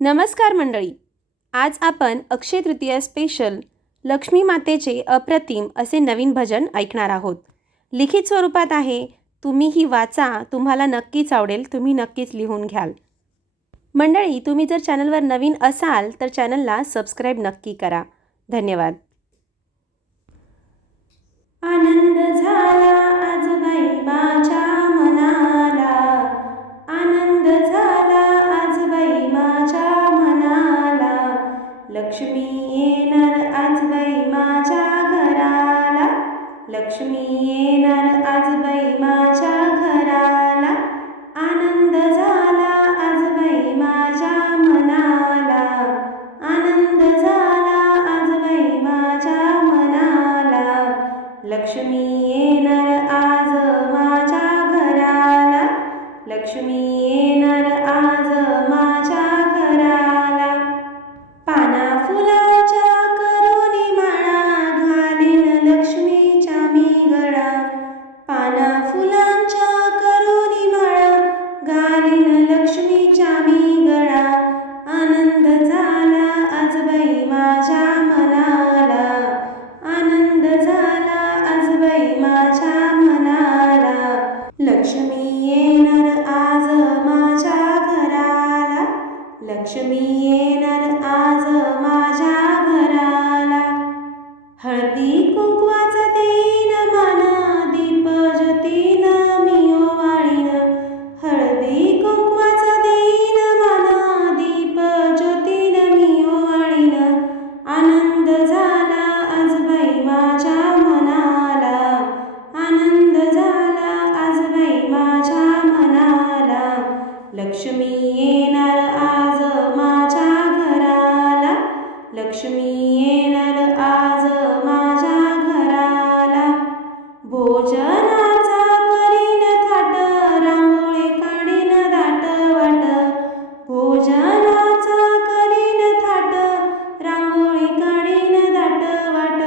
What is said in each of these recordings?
नमस्कार मंडळी. आज आपण अक्षय तृतीया स्पेशल लक्ष्मी मातेचे अप्रतिम असे नवीन भजन ऐकणार आहोत. लिखित स्वरूपात आहे. तुम्हीही वाचा, तुम्हाला नक्कीच आवडेल, तुम्ही नक्कीच लिहून घ्याल. मंडळी, तुम्ही जर चॅनलवर नवीन असाल तर चॅनलला सबस्क्राईब नक्की करा. धन्यवाद. आनंद झाला आज बाई माझ्या मनाला, आनंद झाला आज बाई माझ्या मनाला, लक्ष्मी येणार आज बाई माझ्या घराला, लक्ष्मी येणार आज बाई माझ्या घराला, आनंद झाला आज बाई माझ्या मनाला, आनंद झाला आज बाई माझ्या मनाला, लक्ष्मी येणार आज माझ्या घराला, लक्ष्मी येणार आज माझ्या घराला. पाना फुलाच्या करोनी माळा, घालीन लक्ष्मीच्या मी गळा, पाना फुलांच्या करोनी माळा, घालीन लक्ष्मीच्या मी गळा, आनंद झाला आज बाई माझ्या मनाला, आनंद झाला आज बाई माझ्या मनाला, लक्ष्मी येणार आज माझ्या घराला, लक्ष्मी येणार आज माझ्या घराला. हळदी कुंकवाचा देईन मान, दीप ज्योतीन मी ओवाळीन, हळदी कुंकवाचा देईन मान, दीप ज्योतीन मी ओवाळीन, आनंद झाला आज बाई माझ्या मनाला, आनंद झाला आज बाई माझ्या मनाला, लक्ष्मी येणार आज माझ्या घराला, लक्ष्मी येणार आज माझ्या घराला. भोजनाचा करीन थाट, रांगोळी काढीन दाट वाट, भोजनाचा करीन थाट, रांगोळी काढीन दाट वाट,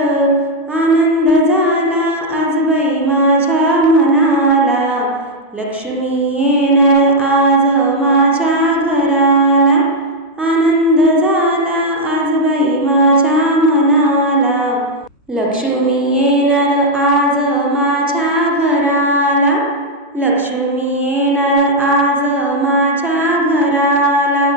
आनंद झाला आज बाई माझ्या मनाला, लक्ष्मी येणार आज माझ्या घराला, आनंद झाला आज बाई माझ्या मनाला, लक्ष्मी येणार आज माझ्या घराला, लक्ष्मी येणार आज माझ्या घराला.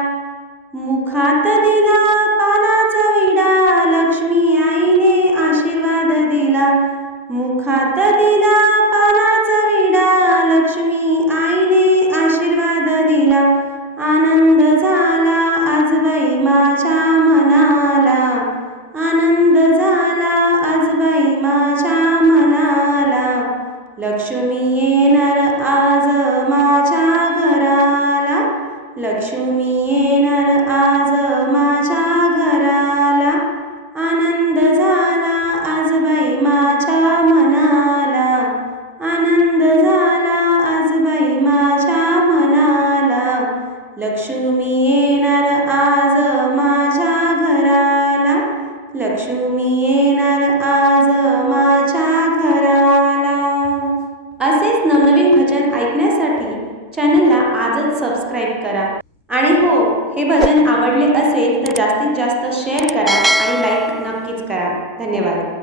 मुखात दिला पानाचा विडा, लक्ष्मी आईने आशीर्वाद दिला, मुखात दिला पानाचा विडा, लक्ष्मी आईने आशीर्वाद दिला, आनंद झाला आज बाई माझ्या मनाला, आनंद झाला आज बाई माझ्या मनाला, लक्ष्मी येणार आज माझ्या घराला, लक्ष्मी येणार आज माझ्या घराला, आनंद झाला आज बाई माझ्या मनाला, आनंद झाला आज बाई माझ्या मनाला, लक्ष्मी येणार आज माझ्या घराला, लक्ष्मी येणार आज माझ्या घराला. असेच नवनवीन भजन ऐकण्यासाठी चॅनलला आजच सबस्क्राईब करा. आणि हो, हे भजन आवडले असेल तर जास्तीत जास्त शेअर करा आणि लाईक नक्कीच करा. धन्यवाद.